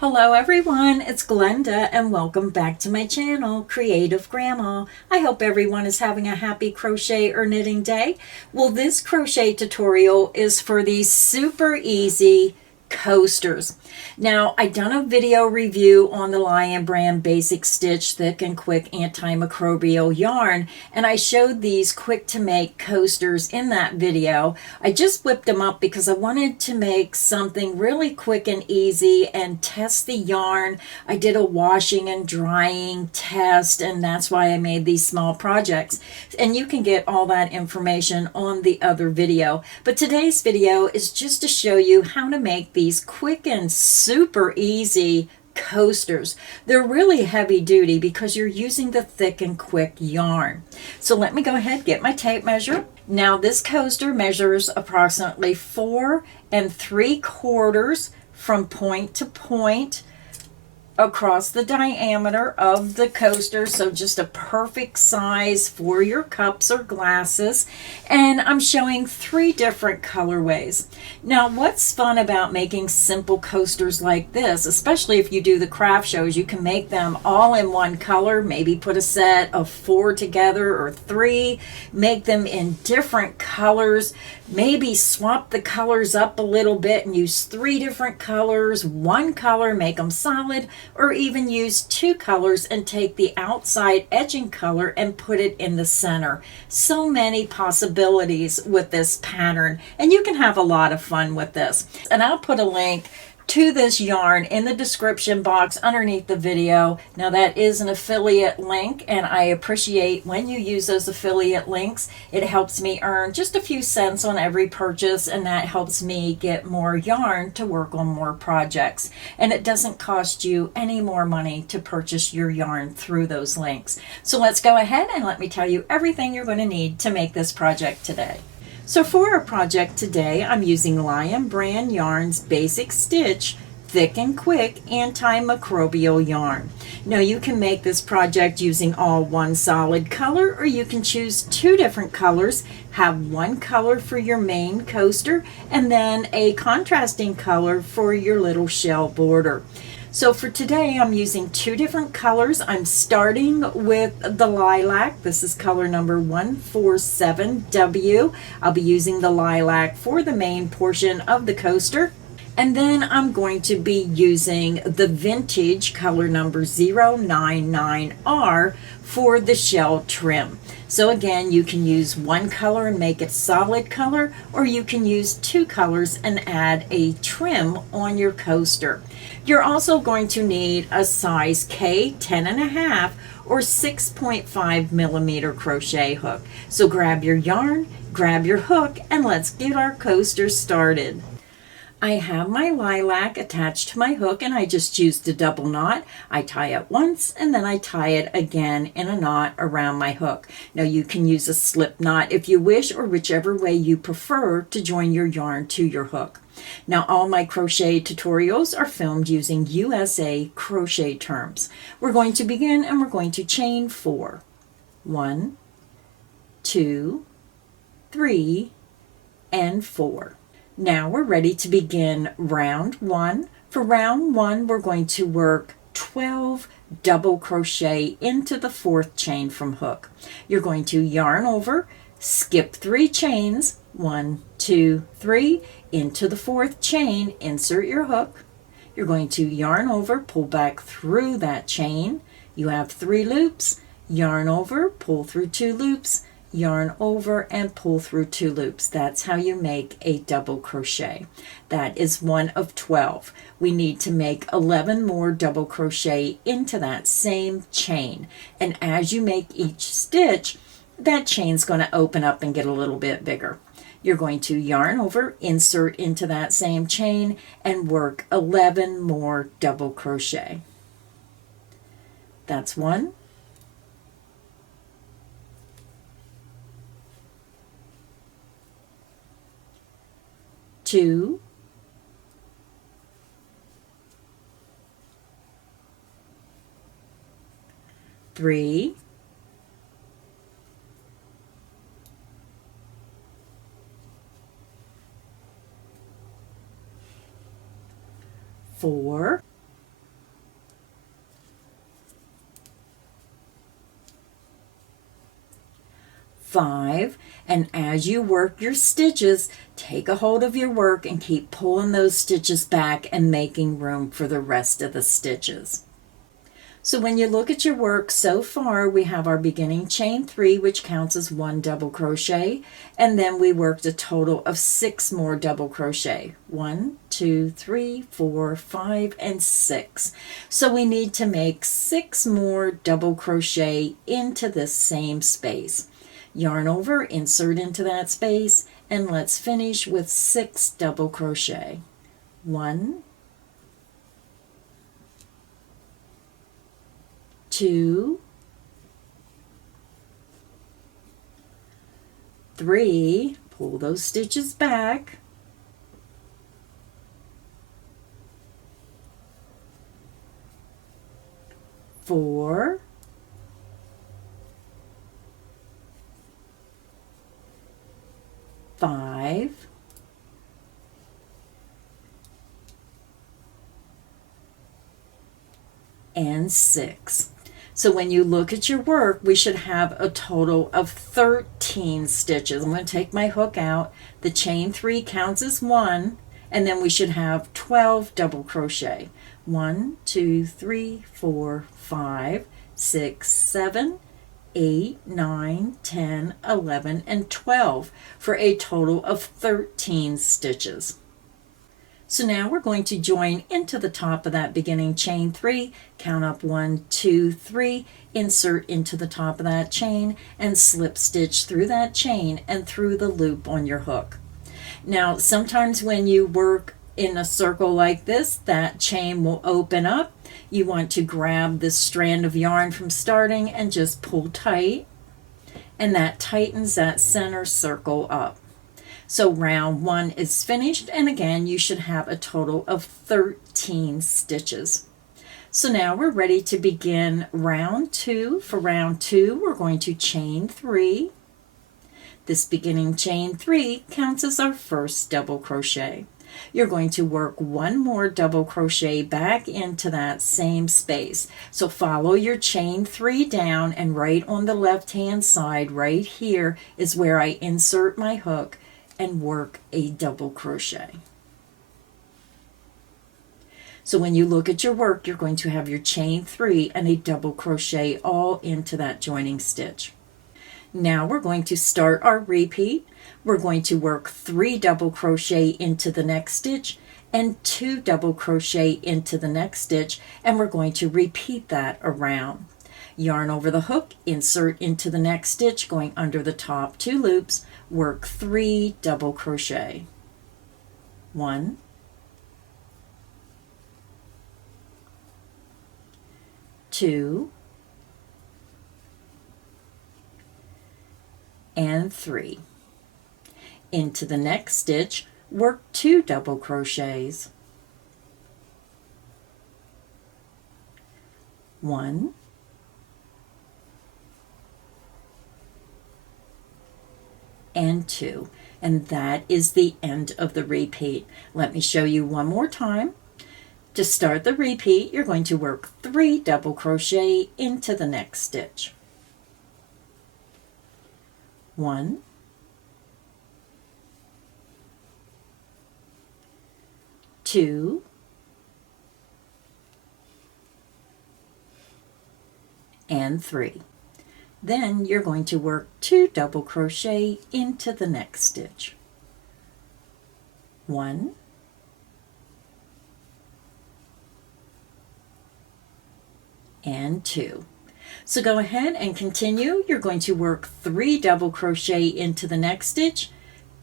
Hello everyone, it's Glenda and welcome back to my channel, Creative Grandma. I hope everyone is having a happy crochet or knitting day. Well, this crochet tutorial is for these super easy coasters. Now, I done a video review on the lionbrand basic stitch thick and quick antimicrobial yarn, and I showed these quick to make coasters in that video. I just whipped them up because I wanted to make something really quick and easy and test the yarn. I did a washing and drying test, and that's why I made these small projects. And you can get all that information on the other video. But today's video is just to show you how to make these quick and super easy coasters. They're really heavy duty because you're using the thick and quick yarn. So let me go ahead, get my tape measure. Now this coaster measures approximately 4 3/4 from point to point across the diameter of the coaster, so just a perfect size for your cups or glasses. And I'm showing 3 different colorways. Now, what's fun about making simple coasters like this, especially if you do the craft shows, you can make them all in one color, maybe put a set of 4 together or 3, make them in different colors, maybe swap the colors up a little bit and use 3 different colors, 1 color, make them solid, or even use 2 colors and take the outside edging color and put it in the center. So many possibilities with this pattern, and you can have a lot of fun with this. And I'll put a link to this yarn in the description box underneath the video. Now that is an affiliate link, and I appreciate when you use those affiliate links. It helps me earn just a few cents on every purchase, and that helps me get more yarn to work on more projects. And it doesn't cost you any more money to purchase your yarn through those links. So let's go ahead and let me tell you everything you're going to need to make this project today. So for our project today, I'm using lionbrand yarn's basic stitch thick and quick antimicrobial yarn. Now you can make this project using all one solid color, or you can choose 2 different colors, have 1 color for your main coaster and then a contrasting color for your little shell border. So for today, I'm using 2 different colors. I'm starting with the lilac. This is color number 147W. I'll be using the lilac for the main portion of the coaster. And then I'm going to be using the vintage color number 099R for the shell trim. So again, you can use 1 color and make it solid color, or you can use 2 colors and add a trim on your coaster. You're also going to need a size K 10.5 or 6.5 millimeter crochet hook. So grab your yarn, grab your hook, and let's get our coaster started. I have my lilac attached to my hook, and I just used a double knot. I tie it once and then I tie it again in a knot around my hook. Now you can use a slip knot if you wish, or whichever way you prefer to join your yarn to your hook. Now all my crochet tutorials are filmed using USA crochet terms. We're going to begin and we're going to chain 4. 1, 2, 3, and 4. Now we're ready to begin round 1. For round 1, we're going to work 12 double crochet into the 4th chain from hook. You're going to yarn over, skip 3 chains, 1, 2, 3, into the 4th chain, insert your hook. You're going to yarn over, pull back through that chain. You have 3 loops, yarn over, pull through 2 loops, yarn over and pull through 2 loops. That's how you make a double crochet. That is 1 of 12. We need to make 11 more double crochet into that same chain. And as you make each stitch, that chain's going to open up and get a little bit bigger. You're going to yarn over, insert into that same chain, and work 11 more double crochet. That's 1. 2, 3, 4, 5, and as you work your stitches, take a hold of your work and keep pulling those stitches back and making room for the rest of the stitches. So when you look at your work so far, we have our beginning chain 3, which counts as 1 double crochet, and then we worked a total of 6 more double crochet. 1, 2, 3, 4, 5, and 6. So we need to make 6 more double crochet into this same space. Yarn over, insert into that space, and let's finish with 6 double crochet. 1, 2, 3, pull those stitches back, 4, 5, and 6. So when you look at your work, we should have a total of 13 stitches. I'm going to take my hook out. The chain 3 counts as 1, and then we should have 12 double crochet. 1, 2, 3, 4, 5, 6, 7, 8, 9, 10, 11, and 12 for a total of 13 stitches. So now we're going to join into the top of that beginning chain 3, count up 1, 2, 3, insert into the top of that chain, and slip stitch through that chain and through the loop on your hook. Now sometimes when you work in a circle like this, that chain will open up. You want to grab this strand of yarn from starting and just pull tight, and that tightens that center circle up. So round 1 is finished, and again you should have a total of 13 stitches. So now we're ready to begin round 2. For round 2, we're going to chain 3. This beginning chain 3 counts as our first double crochet. You're going to work 1 more double crochet back into that same space. So follow your chain 3 down, and right on the left hand side right here is where I insert my hook and work a double crochet. So when you look at your work, you're going to have your chain 3 and a double crochet all into that joining stitch. Now we're going to start our repeat. We're going to work 3 double crochet into the next stitch and 2 double crochet into the next stitch, and we're going to repeat that around. Yarn over the hook, insert into the next stitch, going under the top 2 loops, work 3 double crochet. 1, 2, and 3. Into the next stitch, work 2 double crochets. 1, and 2, and that is the end of the repeat. Let me show you one more time. To start the repeat, you're going to work 3 double crochet into the next stitch. 1, 2, and 3. Then you're going to work 2 double crochet into the next stitch. 1, and 2. So go ahead and continue. You're going to work 3 double crochet into the next stitch,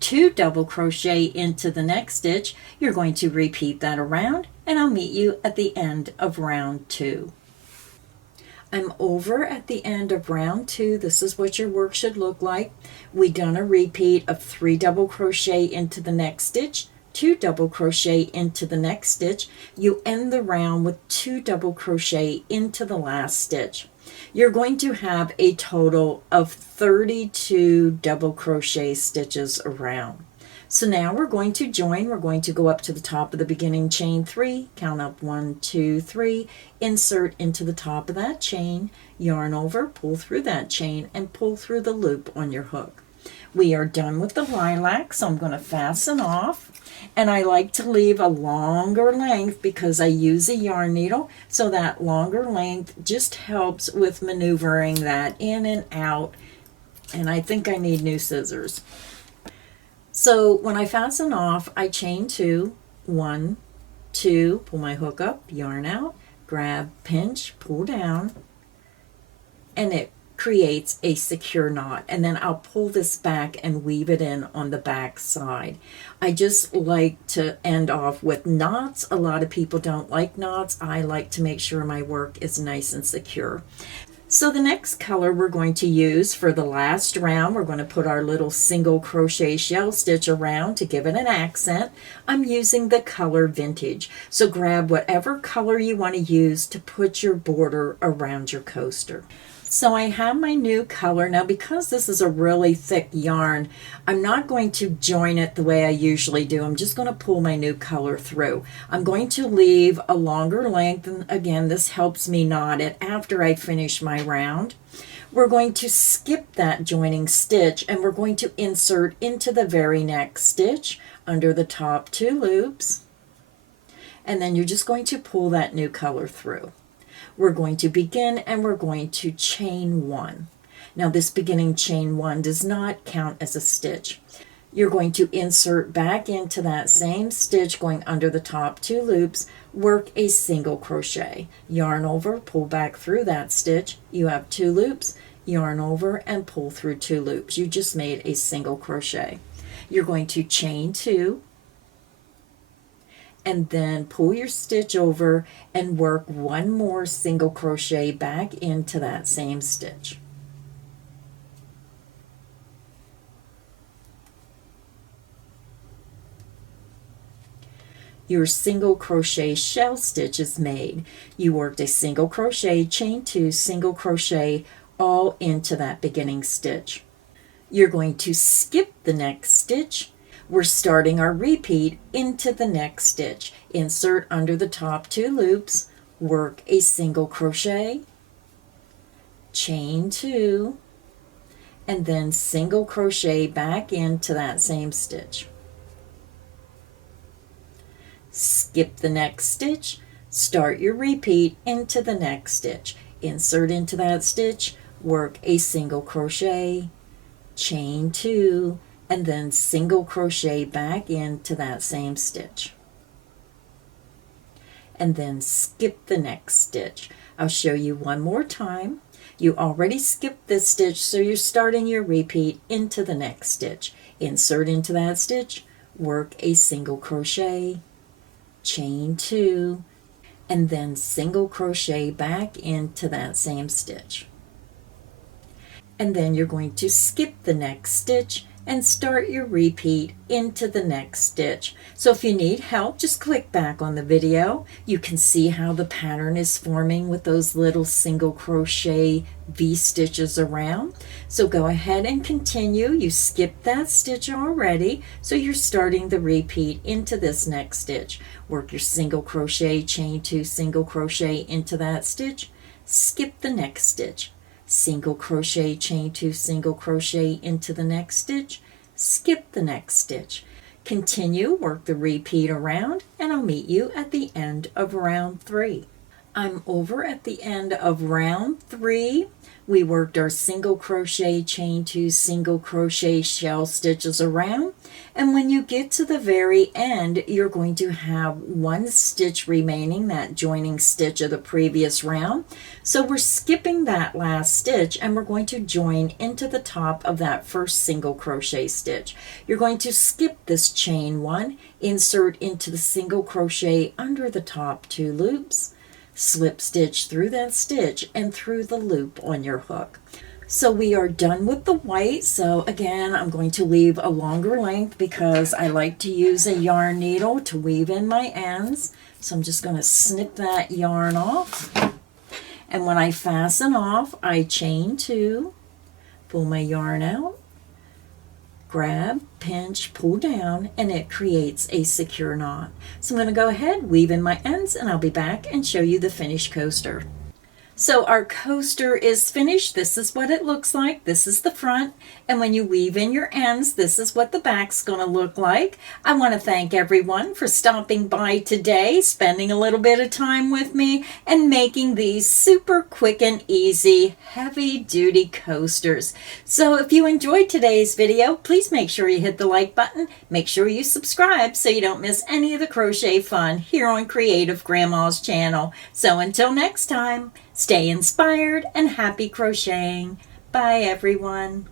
2 double crochet into the next stitch. You're going to repeat that around, and I'll meet you at the end of round 2. I'm over at the end of round 2. This is what your work should look like. We done a repeat of 3 double crochet into the next stitch, 2 double crochet into the next stitch. You end the round with 2 double crochet into the last stitch. You're going to have a total of 32 double crochet stitches around. So now we're going to join. We're going to go up to the top of the beginning chain 3, count up 1, 2, 3, insert into the top of that chain, yarn over, pull through that chain, and pull through the loop on your hook. We are done with the lilac, so I'm going to fasten off. And I like to leave a longer length because I use a yarn needle, so that longer length just helps with maneuvering that in and out. And I think I need new scissors. So when I fasten off, I chain 2, 1, 2, pull my hook up, yarn out, grab, pinch, pull down, and it creates a secure knot. And then I'll pull this back and weave it in on the back side. I just like to end off with knots. A lot of people don't like knots. I like to make sure my work is nice and secure. So the next color we're going to use for the last round, we're going to put our little single crochet shell stitch around to give it an accent. I'm using the color Vintage. So grab whatever color you want to use to put your border around your coaster. So I have my new color. Now because this is a really thick yarn, I'm not going to join it the way I usually do. I'm just going to pull my new color through. I'm going to leave a longer length, and again this helps me knot it after I finish my round. We're going to skip that joining stitch and we're going to insert into the very next stitch under the top 2 loops, and then you're just going to pull that new color through. We're going to begin and we're going to chain 1. Now this beginning chain 1 does not count as a stitch. You're going to insert back into that same stitch going under the top 2 loops, work a single crochet, yarn over, pull back through that stitch. You have 2 loops, yarn over and pull through 2 loops. You just made a single crochet. You're going to chain 2, and then pull your stitch over and work 1 more single crochet back into that same stitch. Your single crochet shell stitch is made. You worked a single crochet, chain 2, single crochet all into that beginning stitch. You're going to skip the next stitch. We're starting our repeat into the next stitch. Insert under the top 2 loops, work a single crochet, chain 2, and then single crochet back into that same stitch. Skip the next stitch, start your repeat into the next stitch. Insert into that stitch, work a single crochet, chain 2, and then single crochet back into that same stitch. And then skip the next stitch. I'll show you one more time. You already skipped this stitch, so you're starting your repeat into the next stitch. Insert into that stitch, work a single crochet, chain 2, and then single crochet back into that same stitch. And then you're going to skip the next stitch and start your repeat into the next stitch. So if you need help, just click back on the video. You can see how the pattern is forming with those little single crochet V-stitches around. So go ahead and continue. You skipped that stitch already, so you're starting the repeat into this next stitch. Work your single crochet, chain 2, single crochet into that stitch, skip the next stitch. Single crochet, chain 2, single crochet into the next stitch, skip the next stitch. Continue, work the repeat around, and I'll meet you at the end of round 3. I'm over at the end of round 3. We worked our single crochet, chain 2, single crochet shell stitches around, and when you get to the very end, you're going to have 1 stitch remaining, that joining stitch of the previous round. So we're skipping that last stitch and we're going to join into the top of that first single crochet stitch. You're going to skip this chain 1, insert into the single crochet under the top 2 loops, slip stitch through that stitch and through the loop on your hook. So we are done with the white. So again, I'm going to leave a longer length because I like to use a yarn needle to weave in my ends. So I'm just going to snip that yarn off. And when I fasten off, I chain 2, pull my yarn out, grab, pinch, pull down, and it creates a secure knot. So I'm going to go ahead, weave in my ends, and I'll be back and show you the finished coaster. So our coaster is finished. This is what it looks like. This is the front. And when you weave in your ends, this is what the back's going to look like. I want to thank everyone for stopping by today, spending a little bit of time with me, and making these super quick and easy, heavy-duty coasters. So if you enjoyed today's video, please make sure you hit the like button. Make sure you subscribe so you don't miss any of the crochet fun here on Creative Grandma's channel. So until next time, stay inspired and happy crocheting. Bye, everyone.